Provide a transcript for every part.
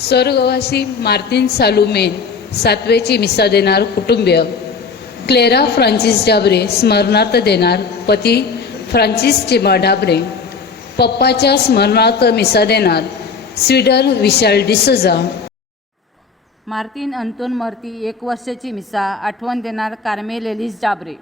स्वर्गवासी मार्टिन सालुमेन सातवेची मिसा देणार कुटुंबीय, क्लेरा फ्रांसिस डाबरे स्मरणार्थ देणार पती फ्रांसिस चिमा डाबरे, पप्पाच्या स्मरणार्थ मिसा देणार स्वीडन विशाल डिसोजा, मार्टिन अंतोन मर्ती 1 वर्षाची मिसा आठवण देणार कार्मेल एलिस डाबरे.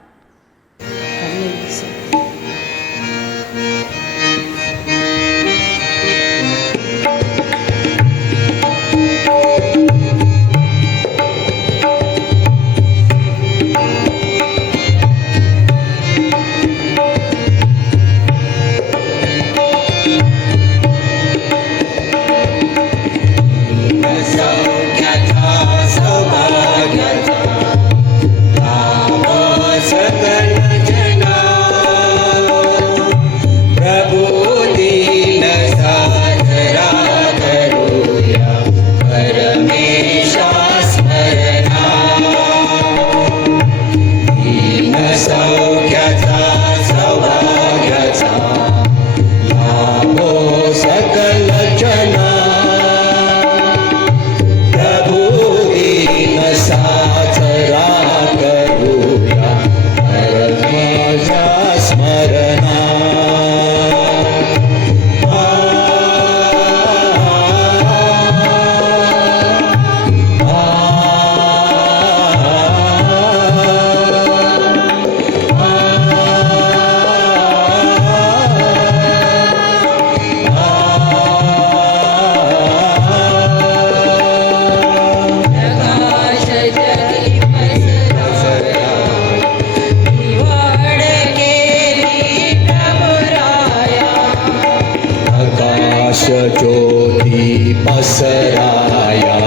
ज्योती पसराया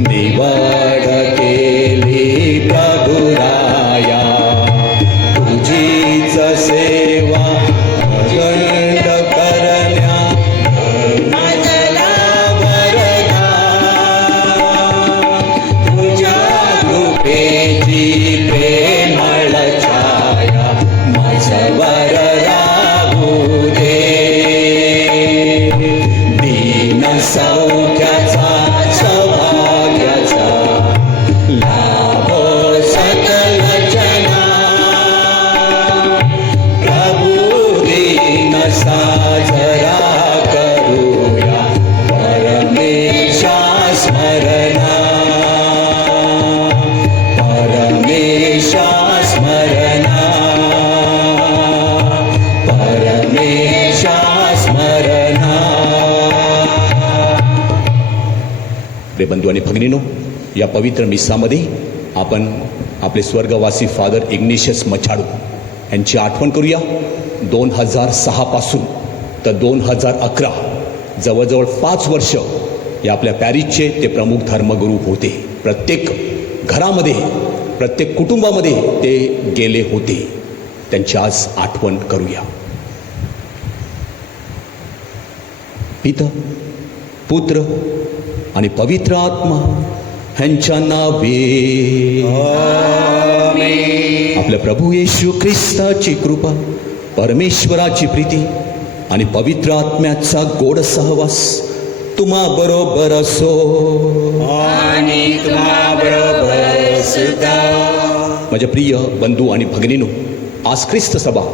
निवड केली प्रभुराया, तुझीच सेवा अखंड करण्या माझला वरदा, तुझ्या कृपेची प्रेमळ छाया माझवर राहू दे. सौख्याचा सौभाग्याचा लाभो सकल जना, प्रभू दीन साजरा करूया परमेशा स्मरणा, परमेशा स्मरणा, परमेशा स्मरणा. बंधू आणि भगिनीनो, या पवित्र मिसामध्ये आपण आपले स्वर्गवासी फादर इग्नेशियस मछाडू यांची आठवण करूया. 2006 पासून तर 2011 जवळजवळ 5 वर्ष या आपल्या पॅरिसचे ते प्रमुख धर्मगुरू होते. प्रत्येक घरामध्ये प्रत्येक कुटुंबामध्ये ते गेले होते. त्यांची आज आठवण करूया. पिता पुत्र आणि पवित्र आत्मा ह्यांच्या नावे आमेन. आपल्या प्रभू येशू ख्रिस्ताची कृपा, परमेश्वराची प्रीती आणि पवित्र आत्म्याचा गोड सहवास तुम्हा बरोबर असो आणि तुम्हा बरोबर सुद्धा. माझ्या प्रिय बंधू आणि भगिनीनो, आज ख्रिस्त सभा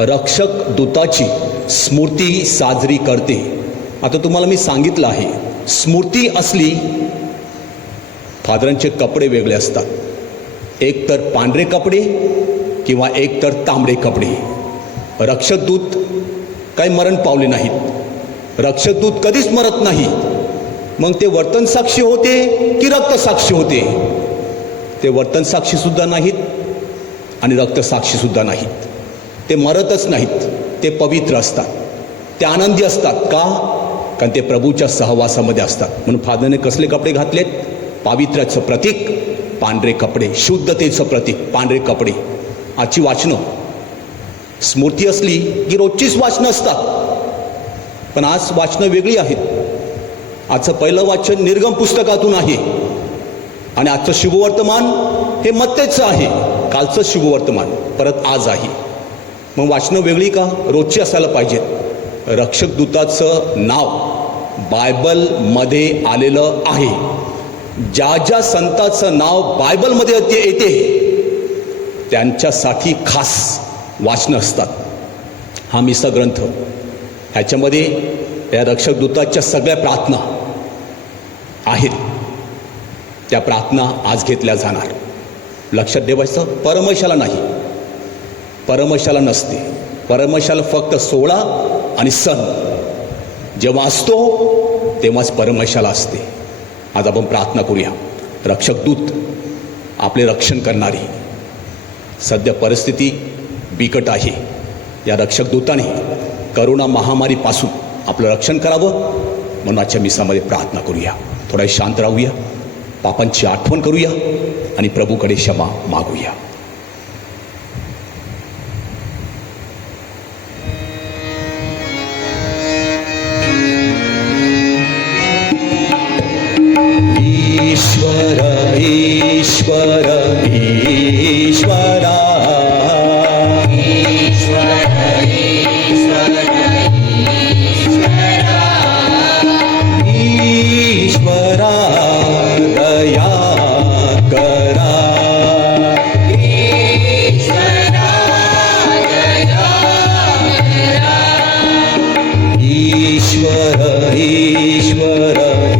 रक्षक दूताची स्मृती साजरी करते. आता तुम्हाला मी सांगितलं आहे, स्मृती असली फादरांचे कपडे वेगळे असतात. एक तर पांढरे कपडे किंवा एक तर तांबडे कपडे. रक्षकदूत काही मरण पावले नाहीत. रक्षकदूत कधीच मरत नाही. मग ते वर्तन साक्षी होते की रक्त साक्षी होते? ते वर्तन साक्षी सुद्धा नाहीत आणि रक्त साक्षी सुद्धा नाहीत. ते मरतच नाहीत. ते पवित्र असतात. ते आनंदी असतात. का? कारण ते प्रभूच्या सहवासामध्ये असतात. म्हणून फादरने कसले कपडे घातलेत? पावित्र्याचं प्रतीक पांढरे कपडे, शुद्धतेचं प्रतीक पांढरे कपडे. आजची वाचनं स्मृती असली की रोजचीच वाचनं असतात, पण आज वाचनं वेगळी आहेत. आजचं पहिलं वाचन निर्गम पुस्तकातून आहे आणि आजचं शुभवर्तमान हे मत्तेचं आहे. कालचं शुभवर्तमान परत आज आहे. मग वाचनं वेगळी का? रोजची असायला पाहिजेत. रक्षक दूताचं नाव बायबलमध्ये आलेलं आहे. ज्या ज्या संताचं नाव बायबलमध्ये येते त्यांच्यासाठी खास वाचनं असतात. हा मिसा ग्रंथ, ह्याच्यामध्ये या रक्षक दूताच्या सगळ्या प्रार्थना आहेत. त्या प्रार्थना आज घेतल्या जाणार. लक्षात ठेवायचं, परमेशाला नाही, परमेशाला नसते. परमेशाला फक्त सोहळा आणि सण जेव्हा असतो तेव्हाच परमेशाला असते. आज आपण प्रार्थना करूया. रक्षक दूत, आपले रक्षण करणारे, सध्या परिस्थिती बिकट आहे. या रक्षक दूताने करोना महामारीपासून आपलं रक्षण करावं म्हणून आजच्या मिसामध्ये प्रार्थना करूया. थोडा शांत राहूया, पापांची आठवण करूया आणि प्रभूकडे क्षमा मागूया. ईश्वर ईश्वर ईश्वरा, ईश्वरा दया करा. ईश्वर ईश्वर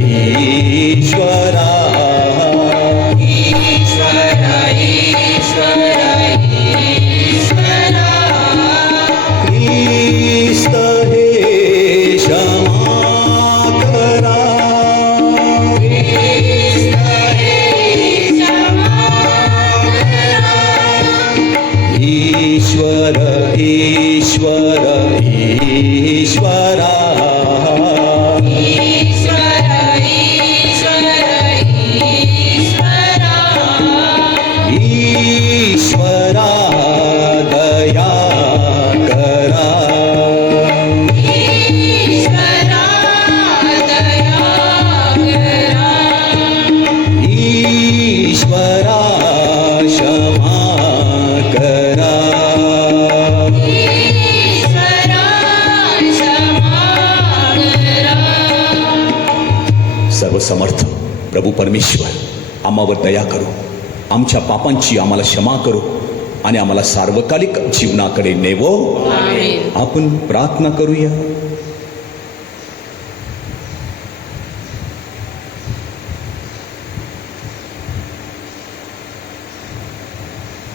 ईश्वरा, ख्रिस्त हे क्षमा करा. ईश्वर ईश्वर ईश्वरा, ईश्वरा दया करा. ईश्वरा क्षमा करा. सर्वसमर्थ प्रभू परमेश्वर, आम्हावर दया करू, आमच्या पापांची आम्हाला क्षमा करू आणि आम्हाला सार्वकालिक जीवनाकडे नेवो. आमेन. आपण प्रार्थना करूया.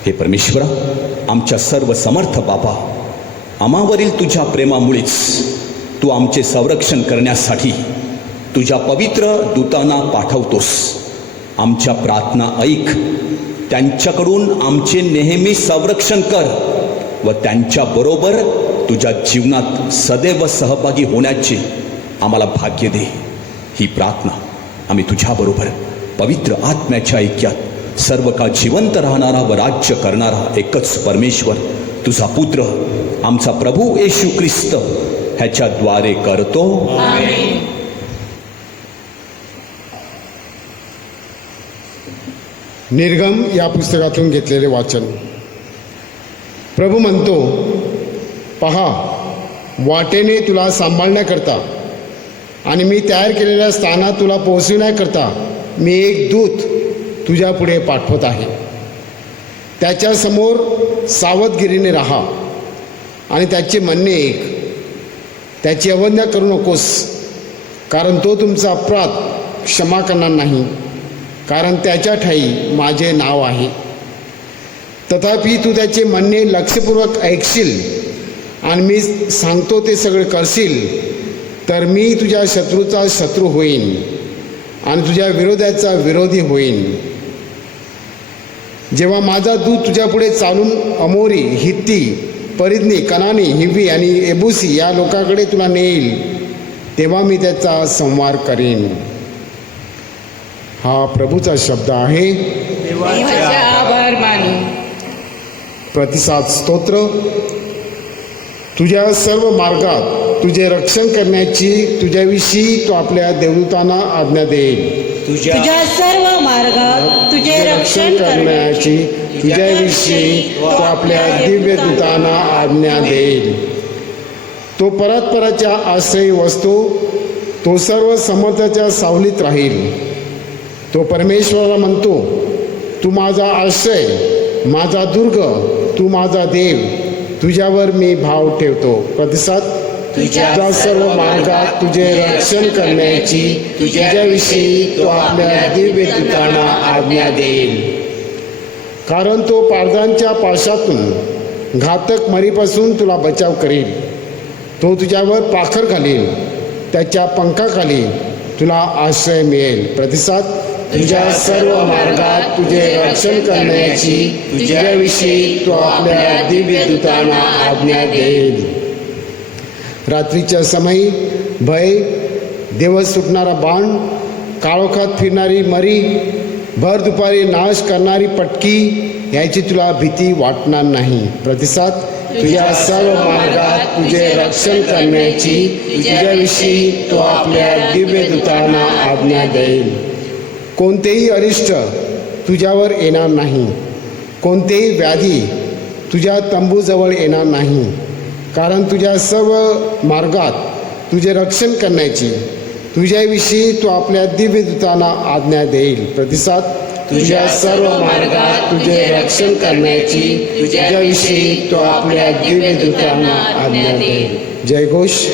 हे परमेश्वरा, आमच्या सर्व समर्थ बाबा, आम्हावरील तुझ्या प्रेमामुळेच तू आमचे संरक्षण करण्यासाठी तुझ्या पवित्र दूतांना पाठवतोस. आमच्या प्रार्थना ऐक, त्यांच्याकडून आमचे नेहमी संरक्षण कर व त्यांच्याबरोबर तुझ्या जीवनात सदैव सहभागी होण्याचे आम्हाला भाग्य दे. ही प्रार्थना आम्ही तुझ्याबरोबर पवित्र आत्म्याच्या ऐक्यात सर्व काळ जिवंत राहणारा व राज्य करणारा एकच परमेश्वर, तुझा पुत्र आमचा प्रभू येशू ख्रिस्त ह्याच्याद्वारे करतो. आमेन. निर्गम या पुस्तकातून घेतलेले वाचन. प्रभू म्हणतो, पहा, वाटेने तुला सांभाळण्याकरता आणि मी तयार केलेल्या स्थानात तुला पोहोचविण्याकरता मी एक दूत तुझ्या पुढे पाठवत आहे. त्याच्यासमोर सावधगिरीने राहा आणि त्याचे म्हणणे ऐक. त्याची अवज्ञा करू नकोस, कारण तो तुमचा अपराध क्षमा करणार नाही, कारण त्याच्या ठायी माझे नाव आहे. तथापि तू त्याचे म्हणणे लक्षपूर्वक ऐकशील आणि मी सांगतो ते सगळे करशील, तर मी तुझ्या शत्रूचा शत्रू होईन आणि तुझ्या विरोधाचा विरोधी होईन. जेव्हा माझा दूत तुझ्यापुढे चालून अमोरी, हित्ती, परिज्ञी, कनानी, हिव्वी आणि एबुसी या लोकांकडे तुला नेईल, तेव्हा मी त्याचा संहार करीन. हा प्रभूचा शब्द आहे. देवाचे आभार मानू. प्रतिसाद स्तोत्र. तुझ्या सर्व मार्गात तुझे रक्षण करण्याची तुझ्याविषयी तो आपल्या देवदूतांना आज्ञा देईल. तुझ्या सर्व मार्गात तुझे रक्षण करण्याची तुझ्याविषयी तो आपल्या दिव्य दूतांना आज्ञा देईल. तो परस्पराच्या आश्रयी वस्तू तो सर्व समर्थाच्या सावलीत राहील. तो परमेश्वराला म्हणतो, तू माझा आश्रय, माझा दुर्ग, तू माझा देव, तुझ्यावर मी भाव ठेवतो. प्रतिसाद. तुझ्या सर्व मार्गात तुझे रक्षण करण्याची तुझ्याविषयी तो आपल्या दिव्य दूतांना आज्ञा देईल. कारण तो पारदांच्या पाशातून घातक मरीपासून तुला बचाव करेल. तो तुझ्यावर पाखर घालील, त्याच्या पंखाखाली तुला आश्रय मिळेल. प्रतिसाद. तुझ्या सर्व मार्गात तुझे रक्षण करण्याची तुझ्याविषयी तो आपल्या दिव्य दूतांना आज्ञा देईल. रात्रीच्या समयी भय, दिवस सुटणारा बाण, काळोखात फिरणारी मरी, भर दुपारी नाश करणारी पटकी याची तुला भीती वाटणार नाही. प्रतिसाद. तुझ्या सर्व मार्गात तुझे रक्षण करण्याची तुझ्याविषयी तो आपल्या दिव्य दूतांना आज्ञा देईल. कोणतेही अरिष्ट तुझ्यावर येणार नाही, कोणतेही व्याधी तुझ्या तंबूजवळ येणार नाही. कारण तुझ्या सर्व मार्गात तुझे रक्षण करण्याची तुझ्याविषयी तो आपल्या दिव्य दूतांना आज्ञा देईल. प्रतिसाद. तुझ्या सर्व मार्गात तुझे रक्षण करण्याची तुझ्याविषयी तो आपल्या दिव्य दूतांना आज्ञा देईल. जयघोष.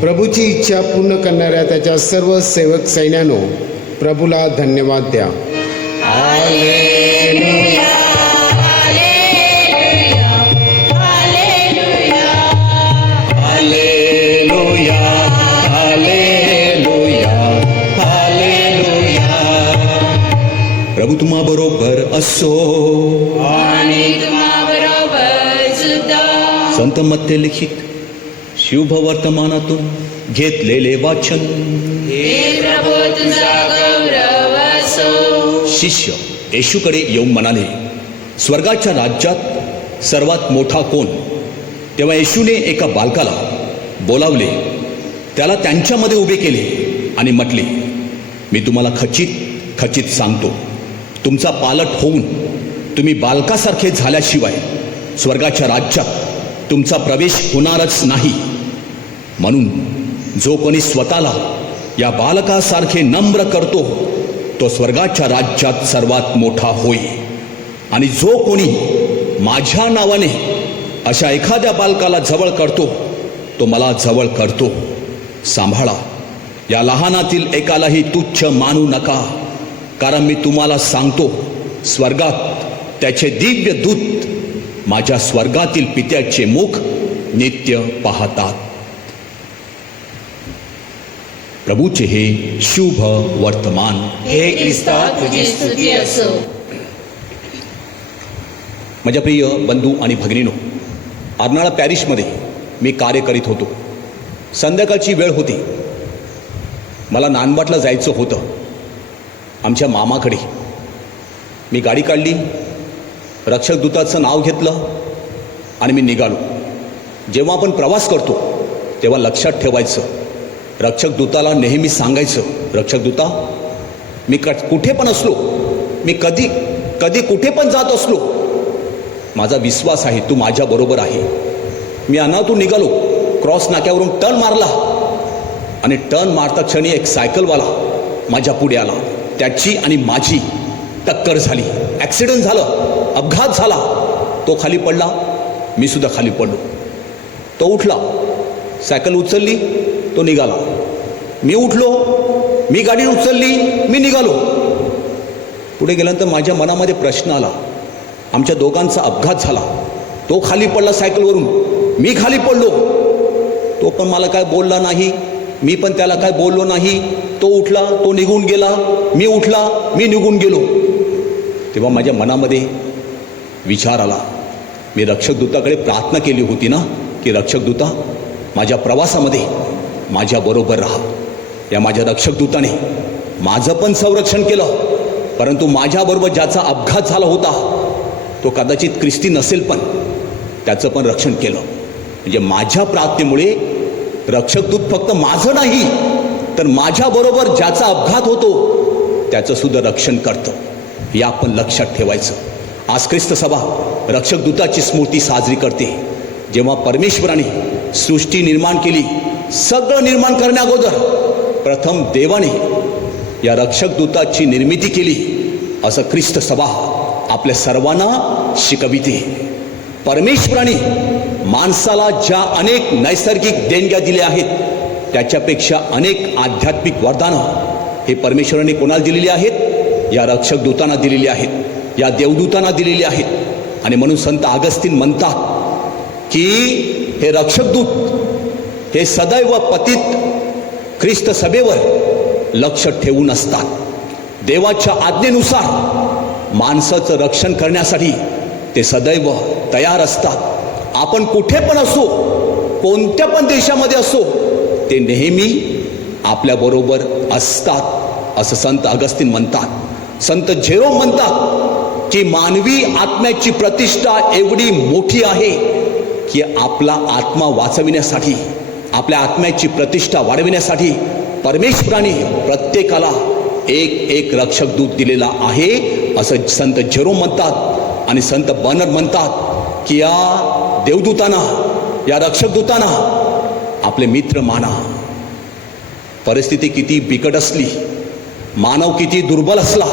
प्रभूची इच्छा पूर्ण करणाऱ्या त्याच्या सर्व सेवक सैन्यानो, प्रभूला धन्यवाद द्या. प्रभू तुम्हा बरोबर असो आणि तुम्हाबरोबर सुद्धा. संत मत्ते लिखित शुभ वर्तमानातून घेतलेले वाचन. हे प्रभू तुझा गौरव असो. शिष्य येशूकडे येऊन म्हणाले, स्वर्गाच्या राज्यात सर्वात मोठा कोण? तेव्हा येशूने एका बालकाला बोलावले, त्याला त्यांच्यामध्ये उभे केले आणि म्हटले, मी तुम्हाला खचित खचित सांगतो, तुमचा पालट होऊन तुम्ही बालकासारखे झाल्याशिवाय स्वर्गाच्या राज्यात तुमचा प्रवेश होणारच नाही. म्हणून जो कोणी स्वतःला या बालकासारखे नम्र करतो तो स्वर्गाच्या राज्यात सर्वात मोठा होईल. आणि जो कोणी माझ्या नावाने अशा एखाद्या बालकाला जवळ करतो तो मला जवळ करतो. सांभाळा, या लहानातील एकालाही तुच्छ मानू नका, कारण मी तुम्हाला सांगतो, स्वर्गात त्याचे दिव्य दूत माझ्या स्वर्गातील पित्याचे मुख नित्य पाहतात. प्रभूचे हे शुभ वर्तमान. हे ख्रिस्ता तुझी स्तुती असो. माझ्या प्रिय बंधू आणि भगिनीनो, अर्नाळा पॅरिशमध्ये मी कार्य करीत होतो. संध्याकाळची वेळ होती. मला नानबाटला जायचं होतं आमच्या मामाकडे. मी गाडी काढली, रक्षक दूताचं नाव घेतलं आणि मी निघालो. जेव्हा आपण प्रवास करतो तेव्हा लक्षात ठेवायचं, रक्षक दूताला नेहमी सांगायचं, रक्षक दूता, मी कुठे पण असलो, मी कधी कधी कुठे पण जात असलो, माझा विश्वास आहे तू माझ्याबरोबर आहे. मी अनातून निघालो, क्रॉस नाक्यावरून टर्न मारला आणि टर्न मारता क्षणी एक सायकलवाला माझ्या पुढे आला. त्याची आणि माझी टक्कर झाली, ॲक्सिडेंट झालं, अपघात झाला. तो खाली पडला, मी सुद्धा खाली पडलो. तो उठला, सायकल उचलली, तो निघाला. मी उठलो, मी गाडी उचलली, मी निघालो. पुढे गेल्यानंतर माझ्या मनामध्ये प्रश्न आला, आमच्या दोघांचा अपघात झाला. तो खाली पडला सायकलवरून, मी खाली पडलो. तो पण मला काय बोलला नाही, मी पण त्याला काय बोललो नाही. तो उठला, तो निघून गेला, मी उठला, मी निघून गेलो. तेव्हा माझ्या मनामध्ये विचार आला, मी रक्षक दूताकडे प्रार्थना केली होती ना, की रक्षक दूता माझ्या प्रवासामध्ये माझ्याबरोबर राहा. या माझ्या रक्षक दूताने माझं पण संरक्षण केलं, परंतु माझ्याबरोबर ज्याचा अपघात झाला होता तो कदाचित ख्रिस्ती नसेल, पण त्याचं पण रक्षण केलं. म्हणजे माझ्या प्रार्थनेमुळे रक्षकदूत फक्त माझं नाही तर माझ्याबरोबर ज्याचा अपघात होतो त्याचं सुद्धा रक्षण करतं. हे आपण लक्षात ठेवायचं. आज ख्रिस्त सभा रक्षकदूताची स्मृती साजरी करते. जेव्हा परमेश्वराने सृष्टी निर्माण केली, सगळं निर्माण करण्याअगोदर प्रथम देवाने या रक्षकदूताची निर्मिती केली असं ख्रिस्त सभा आपल्या सर्वांना शिकविते. परमेश्वराने माणसाला ज्या अनेक नैसर्गिक देणग्या दिल्या आहेत त्याच्यापेक्षा अनेक आध्यात्मिक वरदानं हे परमेश्वराने कोणाला दिलेली आहेत? या रक्षकदूतांना दिलेली आहेत, या देवदूतांना दिलेली आहेत. आणि म्हणून संत अगस्तीन म्हणतात की हे रक्षकदूत हे सदैव पतित ख्रिस्त सभेवर लक्ष ठेवून असतात. देवाच्या आज्ञेनुसार माणसाचं रक्षण करण्यासाठी ते सदैव तयार असतात. आपण कुठे पण असो, कोणत्या पण देशामध्ये असो, ते नेहमी आपल्याबरोबर असतात असं संत अगस्तीन म्हणतात. संत झेरोम म्हणतात की मानवी आत्म्याची प्रतिष्ठा एवढी मोठी आहे की आपला आत्मा वाचविण्यासाठी, आपल्या आत्म्याची प्रतिष्ठा वाढविण्यासाठी परमेश्वराने प्रत्येकाला एक एक रक्षकदूत दिलेला आहे असं संत झेरोम म्हणतात. आणि संत बर्नर्ड म्हणतात की या देवदूतांना, या रक्षकदूतांना आपले मित्र माना. परिस्थिती किती बिकट असली, मानव किती दुर्बल असला,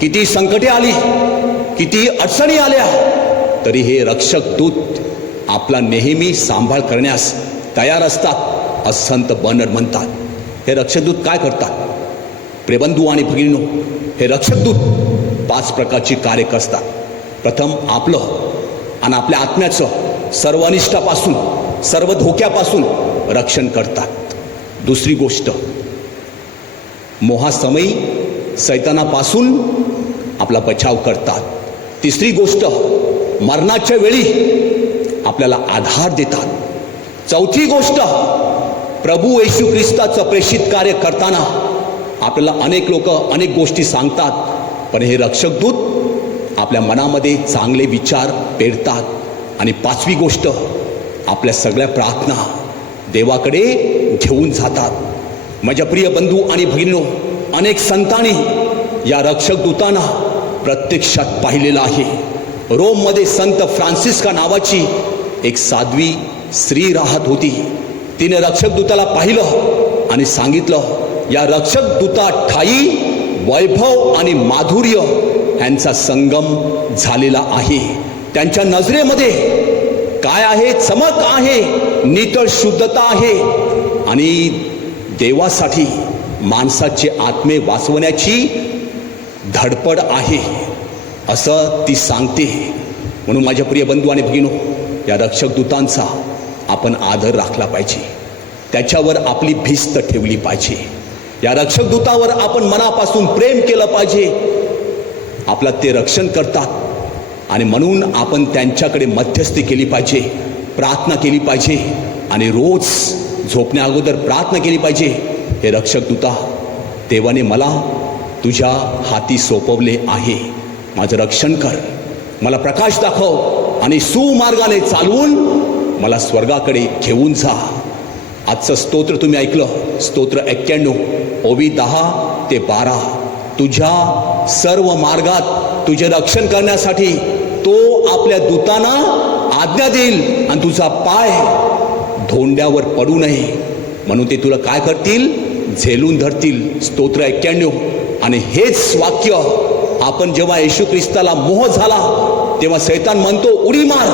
किती संकटे आली, किती अडचणी आल्या, तरी हे रक्षकदूत आपला नेहमी सांभाळ करण्यास तयार असतात असं संत बर्नर्ड म्हणतात. हे रक्षकदूत काय करतात? प्रेबंधू आणि भगिनीनो, हे रक्षकदूत 5 प्रकारची कार्य करतात. प्रथम आपलं आणि आपल्या आत्म्याचं सर्व अनिष्टापासून, सर्व धोक्यापासून रक्षण करतात. दुसरी गोष्ट, मोहासमयी सैतानापासून आपला बचाव करतात. तिसरी गोष्ट, मरणाच्या वेळी आपल्याला आधार देतात. चौथी गोष्ट, प्रभू येशू ख्रिस्ताचं प्रेषित कार्य करताना आपल्याला अनेक लोक अनेक गोष्टी सांगतात, पण हे रक्षकदूत आपल्या मनामध्ये चांगले विचार पेरतात. आणि 5वी गोष्ट, आपल्या सगळ्या प्रार्थना देवाकडे घेऊन जातात. माझ्या प्रिय बंधू आणि भगिनींनो, अनेक संतांनी या रक्षकदूतांना प्रत्यक्षात पाहिलेलं आहे. रोममध्ये संत फ्रान्सिस्का नावाची एक साध्वी स्त्री राहत होती. तिने रक्षकदूताला पाहिलं आणि सांगितलं, या रक्षकदूता ठाई वैभव आणि माधुर्य यांचा संगम झालेला आहे. त्यांच्या नजरेमध्ये काय आहे? चमक आहे, नितळ शुद्धता आहे आणि देवासाठी माणसाचे आत्मे वाचवण्याची धडपड आहे असं ती सांगते. म्हणून माझ्या प्रिय बंधू आणि भगिनो, या रक्षकदूतांचा आपण आदर राखला पाहिजे, त्याच्यावर आपली भिस्त ठेवली पाहिजे. या रक्षकदूतावर आपण मनापासून प्रेम केलं पाहिजे. आपला ते रक्षण करतात आणि म्हणून आपण त्यांच्याकडे मध्यस्थी केली पाहिजे, प्रार्थना केली पाहिजे आणि रोज झोपण्या अगोदर प्रार्थना केली पाहिजे, हे रक्षकदूता, देवाने मला तुझ्या हाती सोपवले आहे, माझं रक्षण कर, मला प्रकाश दाखव आणि सुमार्गाने चालवून मला स्वर्गाकडे घेऊन जा. आजचं स्तोत्र तुम्ही ऐकलं, स्तोत्र 91 ओवी 10 ते 12. तुझ्या सर्व मार्गात तुझे रक्षण करण्यासाठी तो आपल्या दूतांना आज्ञा देईल आणि तुझा पाय धोंड्यावर पडू नये म्हणून ते तुला काय करतील? झेलून धरतील. स्तोत्र 91. आणि हेच वाक्य आपण जेव्हा येशू ख्रिस्ताला मोह झाला तेव्हा शैतान म्हणतो उडी मार.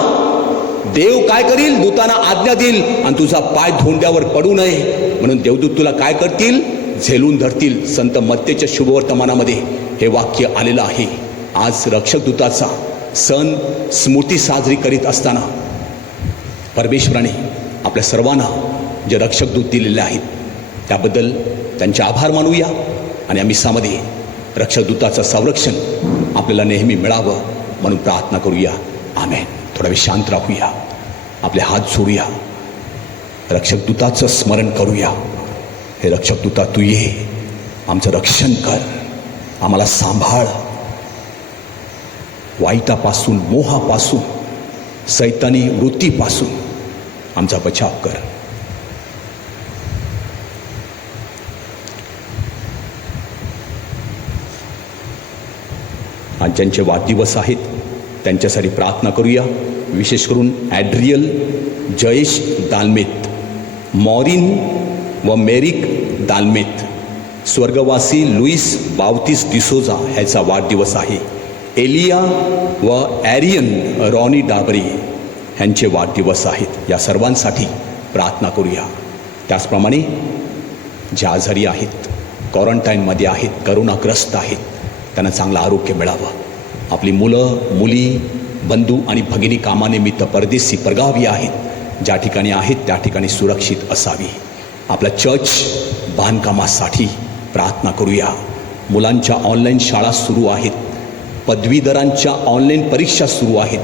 देव काय करील? दूतांना आज्ञा देईल आणि तुझा पाय धोंड्यावर पडू नये म्हणून देवदूत तुला काय करतील? झेलून धरतील. संत मत्तेच्या शुभवर्तमानामध्ये हे वाक्य आलेलं आहे. आज रक्षकदूताचा सण स्मृती साजरी करीत असताना परमेश्वराने आपल्या सर्वांना जे रक्षकदूत दिलेले आहेत त्याबद्दल त्यांचे आभार मानूया आणि आम्ही सामध्ये रक्षकदूताचं संरक्षण आपल्याला नेहमी मिळावं म्हणून प्रार्थना करूया. आमेन. थोडा वेळ शांत राहूया, आपले हात जोडूया, रक्षकदूताचं स्मरण करूया. हे रक्षकदूता, तू ये, आमचं रक्षण कर, आम्हाला सांभाळ, वाईटापासून, मोहापासून सैतानी वृत्तीपासून आमचा बचाव कर. आज ज्यांचे वाढदिवस आहेत त्यांच्यासाठी प्रार्थना करूया. विशेष करून ॲड्रियल जयेश दालमेत, मॉरिन व मेरिक दालमेत, स्वर्गवासी लुईस बावतीस डिसोजा ह्याचा वाढदिवस आहे. एलिया व ॲरियन रॉनी डाबरे ह्यांचे वाढदिवस आहेत. या सर्वांसाठी प्रार्थना करूया. त्याचप्रमाणे ज्या आजारी आहेत, क्वारंटाईनमध्ये आहेत, करोनाग्रस्त आहेत, त्यांना चांगलं आरोग्य मिळावं. आपली मुलं मुली बंधू आणि भगिनी कामानिमित्त परदेशी परगावी आहेत, ज्या ठिकाणी आहेत त्या ठिकाणी सुरक्षित असावी. आपल्या चर्च बांधकामासाठी प्रार्थना करूया. मुलांच्या ऑनलाईन शाळा सुरू आहेत, पदवीधरांच्या ऑनलाईन परीक्षा सुरू आहेत,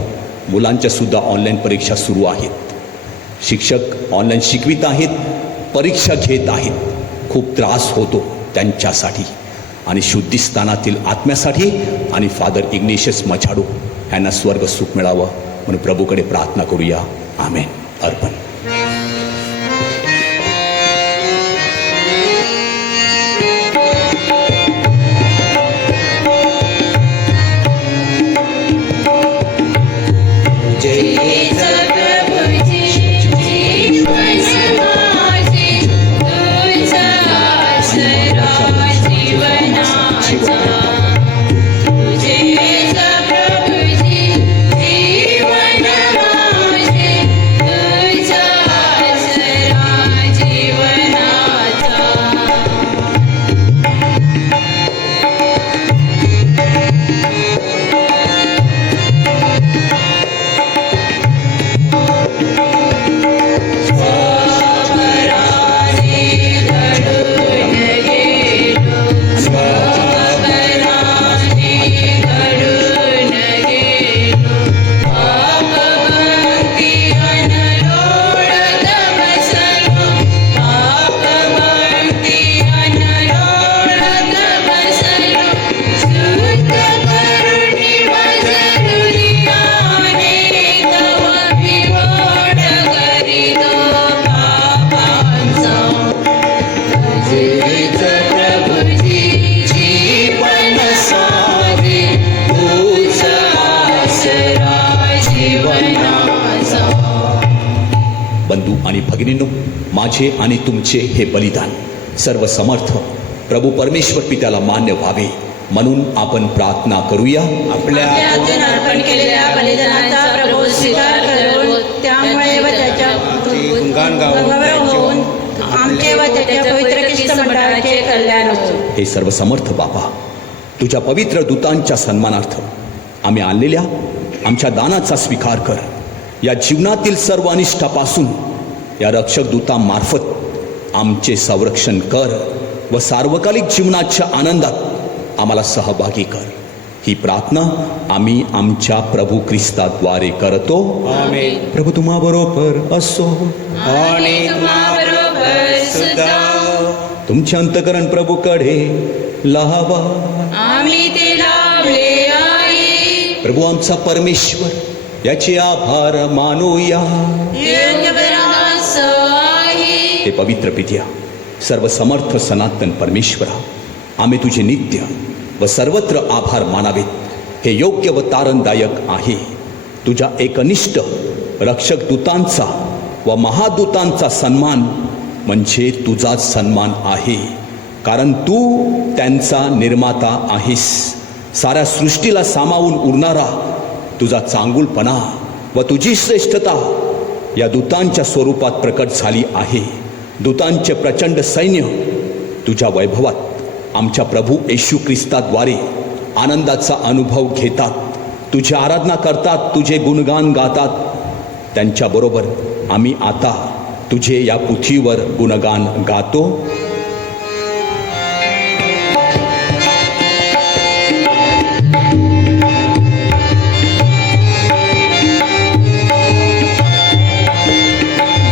मुलांच्या सुद्धा ऑनलाईन परीक्षा सुरू आहेत. शिक्षक ऑनलाईन शिकवित आहेत, परीक्षा घेत आहेत. खूप त्रास होतो त्यांच्यासाठी आणि शुद्धीस्थानातील आत्म्यासाठी आणि फादर इग्नेशियस मछाडू यांना स्वर्ग सुख मिळावं म्हणून प्रभूकडे प्रार्थना करूया. आमेन. अर्पण. बंधू आणि भगिनींनो, माझे आणि तुमचे हे बलिदान सर्व समर्थ प्रभू परमेश्वर पित्याला मान्य व्हावे म्हणून आपण प्रार्थना करूया. आपल्या हातून अर्पण केलेल्या बलिदानाचा प्रभू स्वीकार करून त्यामुळे व त्याच्या गौरव होऊन आमचे व त्याच्या पवित्र ख्रिस्त मंडळाचे कल्याण हो. हे सर्व समर्थ बाबा, तुझ्या पवित्र दूतांच्या सन्मानार्थ आम्ही आणलेल्या आमच्या दानाचा स्वीकार कर. या जीवनातील सर्व अनिष्टापासून या रक्षक दूतांमार्फत आमचे संरक्षण कर व सार्वकालिक जीवनाच्या आनंदात आम्हाला सहभागी कर. ही प्रार्थना आम्ही आमच्या प्रभू ख्रिस्ताद्वारे करतो. आमेन. प्रभू तुम्हा बरोबर असो आणि तुम्हाबरोबर सुद्धा. तुमचे अंतकरण प्रभूकडे लावा. आम्ही ते लावले आहे. प्रभू आमचा परमेश्वर याचे आभार मानूया. योग्य बरास आहे. हे पवित्र पित्या, सर्व समर्थ सनातन परमेश्वरा, आम्ही तुझे नित्य व सर्वत्र आभार मानावेत. हे योग्य व तारणदायक आहे. तुझ्या एकनिष्ठ रक्षक दूतांचा व महादूतांचा सन्मान म्हणजे तुझाच सन्मान आहे, कारण तू त्यांचा निर्माता आहेस. साऱ्या सृष्टीला सामावून उरणारा तुझा चांगुलपणा व तुझी श्रेष्ठता या दूतांच्या स्वरूपात प्रकट झाली आहे. दूतांचे प्रचंड सैन्य तुझ्या वैभवात आमच्या प्रभू येशू ख्रिस्ताद्वारे आनंदाचा अनुभव घेतात, तुझी आराधना करतात, तुझे गुणगान गातात. त्यांच्याबरोबर आम्ही आता तुझे या पृथ्वीवर गुणगान गातो.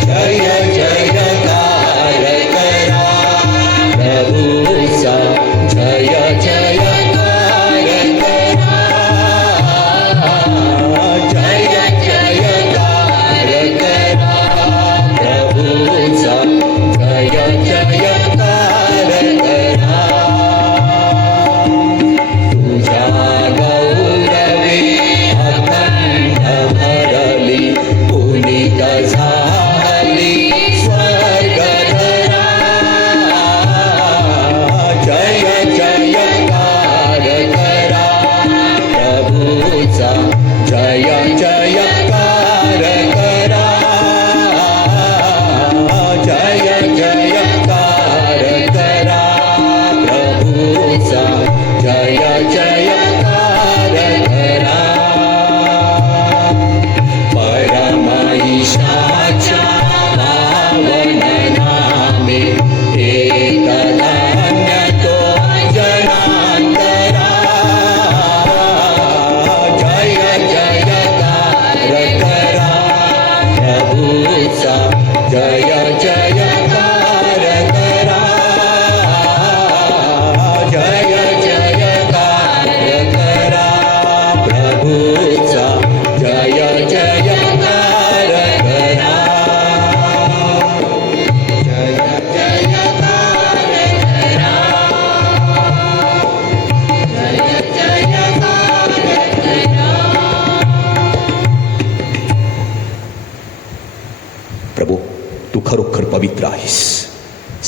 जय जय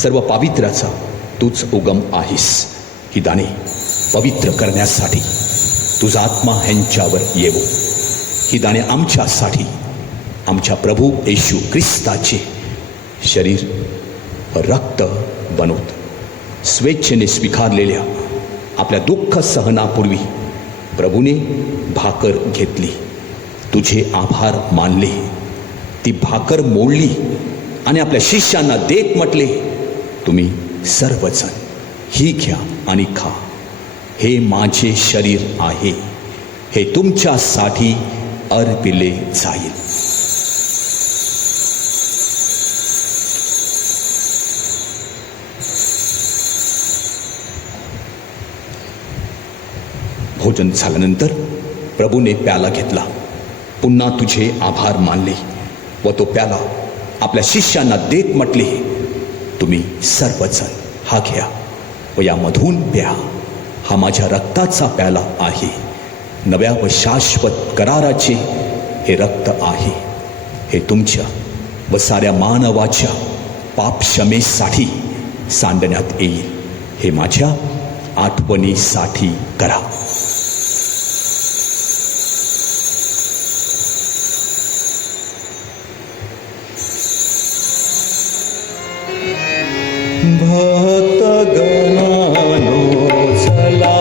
सर्व पावित्र्याचा तूच उगम आहेस. ही दाणे पवित्र करण्यासाठी तुझा आत्मा ह्यांच्यावर येवो. ही दाणे आमच्यासाठी आमच्या प्रभू येशू ख्रिस्ताचे शरीर व रक्त बनवत स्वेच्छेने स्वीकारलेल्या आपल्या दुःख सहनापूर्वी प्रभूने भाकर घेतली, तुझे आभार मानले, ती भाकर मोडली आणि आपल्या शिष्यांना देत म्हटले, तुम्ही सर्वजण ही घ्या आणि खा. हे माझे शरीर आहे, हे तुमच्यासाठी अर्पिले जाईल. भोजन झाल्यानंतर प्रभूने प्याला घेतला, पुन्हा तुझे आभार मानले व तो प्याला आपल्या शिष्यांना देत म्हटले, तुम्ही सर्वजण हा घ्या व यामधून प्या. हा माझ्या रक्ताचा प्याला आहे, नव्या व शाश्वत कराराचे हे रक्त आहे. हे तुमच्या व साऱ्या मानवाच्या पापक्षमेसाठी सांडण्यात येईल. हे माझ्या आठवणीसाठी करा. भक्तगणानो चला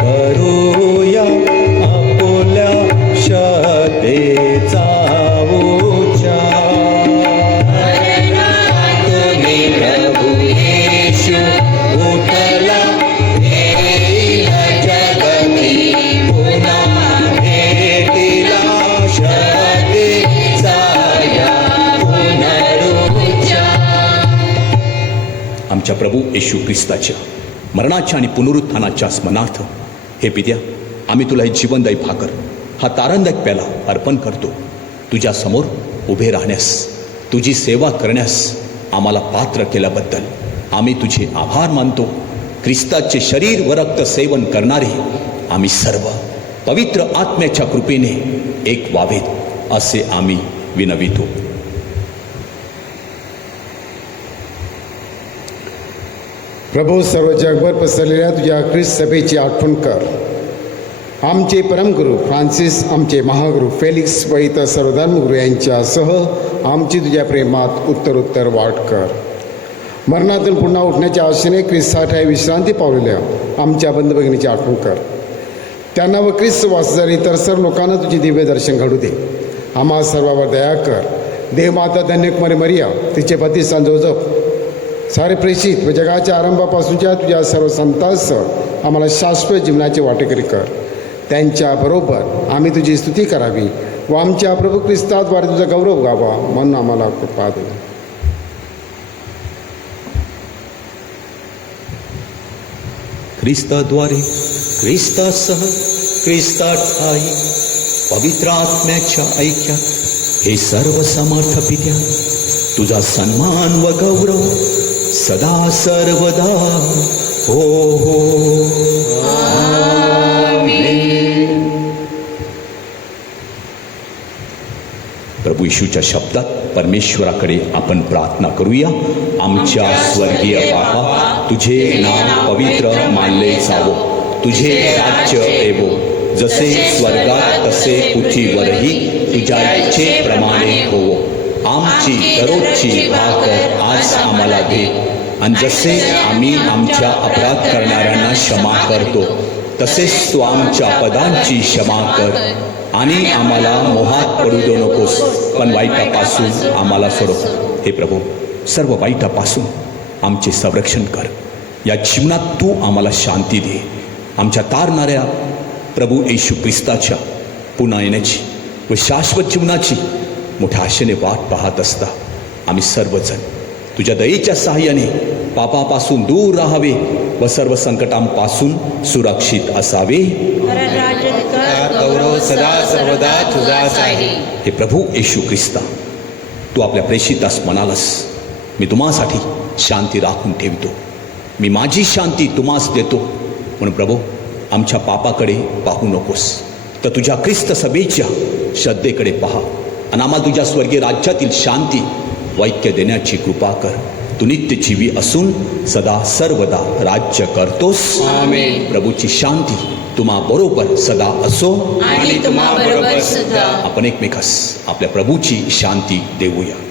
करूया आपुल्या शतेचा उच्चार. तुम्ही प्रभू येशू उठला, येईल जगती पुन्हा भेटीला शतेचा या पुनरुच्चार. आमच्या प्रभू येशू ख्रिस्ताच्या मरणाच्या आणि पुनरुत्थानाच्या स्मरणार्थ हे पित्या, आम्ही तुला ही जीवनदायी भाकर, हा तारणदायक प्याला अर्पण करतो. तुझ्या समोर उभे राहण्यास, तुझी सेवा करण्यास आम्हाला पात्र केल्याबद्दल आम्ही तुझे आभार मानतो. ख्रिस्ताचे शरीर व रक्त सेवन करणारे आम्ही सर्व पवित्र आत्म्याच्या कृपेने एक व्हावेत असे आम्ही विनवितो. प्रभू, सर्व जगभर पसरलेल्या तुझ्या ख्रिस्त सभेची आठवण कर. आमचे परमगुरू फ्रान्सिस, आमचे महागुरू फेलिक्स व इतर सर्व धर्मगुरू यांच्यासह आमची तुझ्या प्रेमात उत्तरोत्तर वाढ कर. मरणातून पुन्हा उठण्याच्या आशेने ख्रिस्तासाठी विश्रांती पावलेल्या आमच्या बंधू भगिनीची आठवण कर. त्यांना व ख्रिस्त वासदार इतर सर्व लोकांना तुझे दिव्य दर्शन घडू दे. आम्हा सर्वांवर दया कर. देवमाता धन्यकुमारी मरिया, तिचे पती संत जोसेफ, सारे प्रेषित व जगाच्या आरंभापासूनच्या तुझ्या सर्व संतांसह आम्हाला शाश्वत जीवनाचे वाटेकरी कर. त्यांच्याबरोबर आम्ही तुझी स्तुती करावी व आमच्या प्रभू ख्रिस्ताद्वारे तुझा गौरव गावा, म्हणून आम्हाला कृपा दे. ख्रिस्ताद्वारे, ख्रिस्तासह, ख्रिस्तात ठाई पवित्र आत्म्याच्या ऐक्यात हे सर्व समर्थ पित्या, तुझा सन्मान व गौरव सदा सर्वदा हो हो. प्रभू येशूच्या शब्दात परमेश्वराकडे आपण प्रार्थना करूया. आमच्या स्वर्गीय बाबा, तुझे नाव पवित्र मानले जावो, तुझे राज्य येवो, जसे स्वर्गात तसे पृथ्वीवरही तुझ्या इच्छेप्रमाणे होवो. आमची दररोजची भाकर आज आम्हाला दे, आणि जसे आम्ही आमच्या अपराध करणाऱ्यांना क्षमा करतो, तसेच तू आमच्या पदांची क्षमा कर, आणि आम्हाला मोहात पडू देऊ नकोस, पण वाईटापासून आम्हाला सोडव. हे प्रभू, सर्व वाईटापासून आमचे संरक्षण कर. या जीवनात तू आम्हाला शांती दे. आमच्या तारणाऱ्या प्रभू येशू ख्रिस्ताच्या पुन्हा येण्याची व शाश्वत जीवनाची मोठ्या आशेने वाट पाहत असता आम्ही सर्वजण तुझ्या दयेच्या सहाय्याने पापापासून दूर राहावे व सर्व संकटांपासून सुरक्षित असावे. गौरव सदा सर्वदा तुझाच आहे. हे प्रभू येशू ख्रिस्ता, तू आपल्या प्रेषितास म्हणालास, मी तुम्हासाठी शांती राखून ठेवतो, मी माझी शांती तुम्हास देतो. म्हणून प्रभू, आमच्या पापाकडे पाहू नकोस, तर तुझ्या ख्रिस्त सभेच्या श्रद्धेकडे पहा आणि आम्हाला तुझ्या स्वर्गीय राज्यातील शांती व ऐक्य देण्याची कृपा कर. तू नित्य जीवी असून सदा सर्वदा राज्य करतोस. आमेन. प्रभूची शांती तुम्हा बरोबर सदा असो. आणि तुम्हा बरोबर सुद्धा. आपण एकमेकास आपल्या प्रभूची शांती देऊया.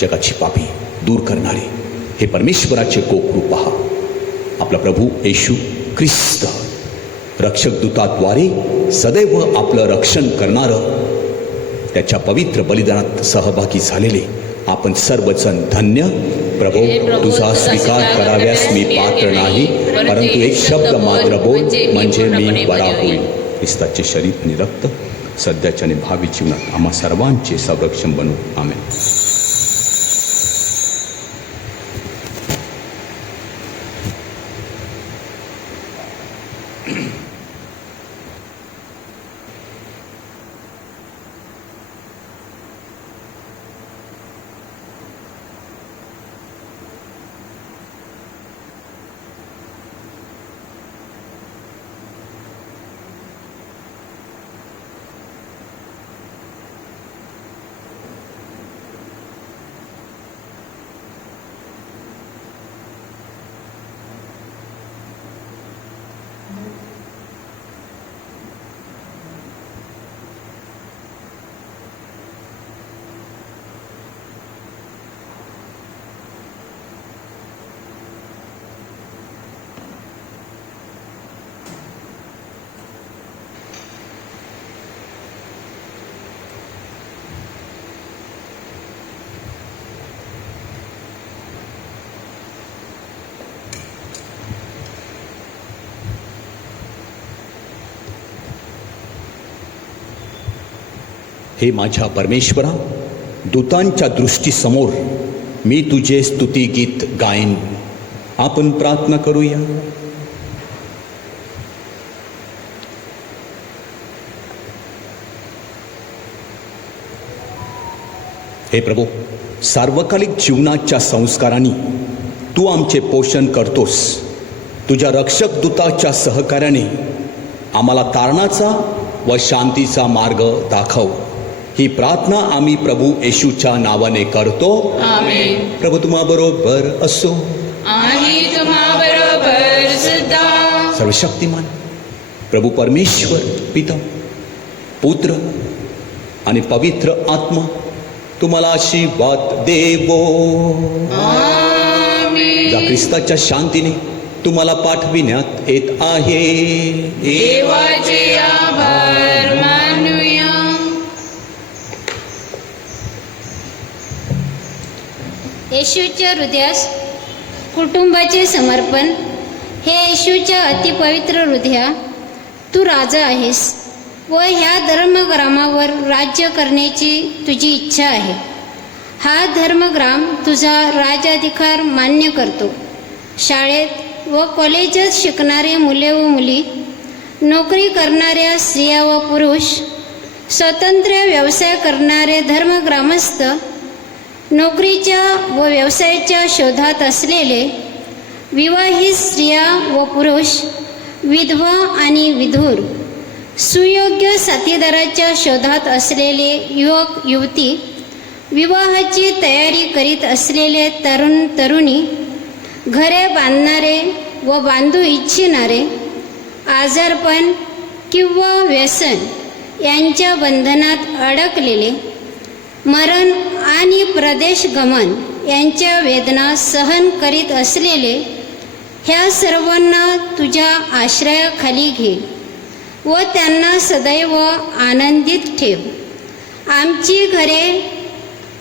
जगाची पापी दूर करणारे हे परमेश्वराचे कोकरू पहा. आपला प्रभू येशू ख्रिस्त रक्षक दूताद्वारे सदैव आपलं रक्षण करणारं, त्याच्या पवित्र बलिदानात सहभागी झालेले आपण सर्वजण धन्य. प्रभू, तुझा स्वीकार कराव्यास मी पात्र नाही, परंतु एक शब्द मात्र बोल म्हणजे मी बरा होईल. ख्रिस्ताचे शरीर आणि रक्त सध्याच्या आणि भावी जीवनात आम्हा सर्वांचे संरक्षण बनू. आमेन. हे माझ्या परमेश्वरा, दूतांच्या दृष्टीसमोर मी तुझे स्तुती गीत गाईन. आपण प्रार्थना करूया. हे प्रभू, सार्वकालिक जीवनाच्या संस्कारांनी तू आमचे पोषण करतोस. तुझ्या रक्षक दूताच्या सहकार्याने आम्हाला तारणाचा व शांतीचा मार्ग दाखव. ही प्रार्थना आम्ही प्रभू येशूच्या नावाने करतो. आमेन. प्रभू तुम्हा बरोबर असो. आणि तुम्हा बरोबर सुद्धा. सर्वशक्तिमान प्रभू परमेश्वर पिता, पुत्र आणि पवित्र आत्मा तुम्हाला आशीर्वाद देवो. आमेन. ज्या ख्रिस्ताच्या शांतीने तुम्हाला पाठविण्यात येत आहे. देवाचे आभार मानूया. येशूच्या हृदयास कुटुंबाचे समर्पण. हे येशूच्या अतिपवित्र हृदया, तू राजा आहेस व ह्या धर्मग्रामावर राज्य करण्याची तुझी इच्छा आहे. हा धर्मग्राम तुझा राजाधिकार मान्य करतो. शाळेत व कॉलेजात शिकणारे मुले व मुली, नोकरी करणाऱ्या स्त्रिया व पुरुष, स्वतंत्र व्यवसाय करणारे धर्मग्रामस्थ, नोकरीच्या व व्यवसायाच्या शोधात असलेले विवाहित स्त्रिया व पुरुष, विधवा आणि विधूर, सुयोग्य साथीदाराच्या शोधात असलेले युवक युवती, विवाहाची तयारी करीत असलेले तरुण तरुणी, घरे बांधणारे व बांधू इच्छिणारे, आजारपण किंवा व्यसन यांच्या बंधनात अडकलेले, मरण आणि प्रदेश गमन यांच्या वेदना सहन करीत असलेले, ह्या सर्वांना तुझ्या आश्रयाखाली घे. व त्यांना सदैव आनंदित ठेव. आमची घरे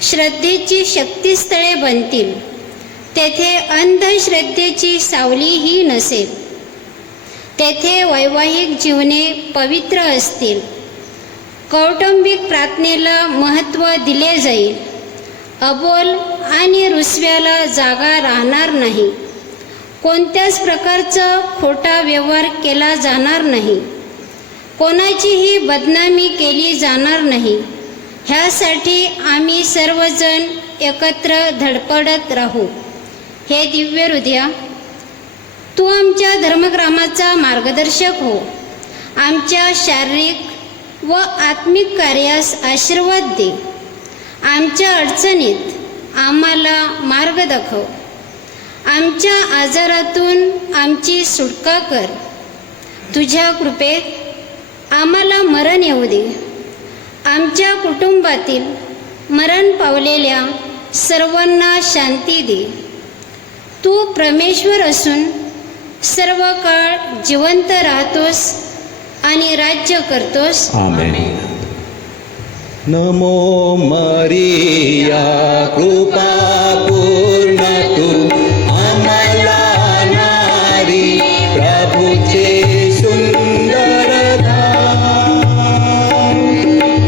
श्रद्धेची शक्तिस्थळे बनतील, तेथे अंधश्रद्धेची सावलीही नसेल. तेथे वैवाहिक जीवने पवित्र असतील. कौटुंबिक प्रार्थनेला महत्त्व दिले जाईल. अबोल आणि रुसव्याला जागा राहणार नाही. कोणत्याच प्रकारचा खोटा व्यवहार केला जाणार नाही. कोणाचीही बदनामी केली जाणार नाही. ह्यासाठी आम्ही सर्वजण एकत्र धडपडत राहू. हे दिव्य हृदया, तू आमच्या धर्मग्रामाचा मार्गदर्शक हो. आमच्या शारीरिक व आत्मिक कार्यास आशीर्वाद दे. आमच्या अडचणीत आम्हाला मार्ग दाखव. आमच्या आजारातून आमची सुटका कर. तुझ्या कृपेत आम्हाला मरण येऊ दे. आमच्या कुटुंबातील मरण पावलेल्या सर्वांना शांती दे. तू परमेश्वर असून सर्व काळ जिवंत राहतोस आणि राज्य करतोस. आमेन. नमो मरिया कृपा पूर्ण तू आम्हाला नारी प्रभूचे सुंदर धाम.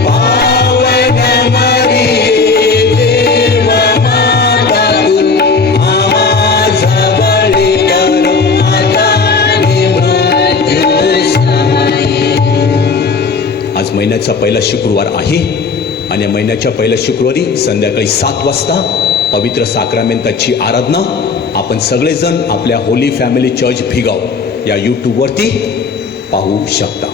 पावन मरिये देव माता तू आम्हा जवळी कर आता आणि मृत्यू समयी. आज महिन्याचा पहिला शुक्रवार आहे आणि या महिन्याच्या पहिल्या शुक्रवारी संध्याकाळी 7 वाजता पवित्र साक्रामेंताची आराधना आपण सगळेजण आपल्या होली फॅमिली चर्च भिगाव या यूट्यूबवरती पाहू शकता.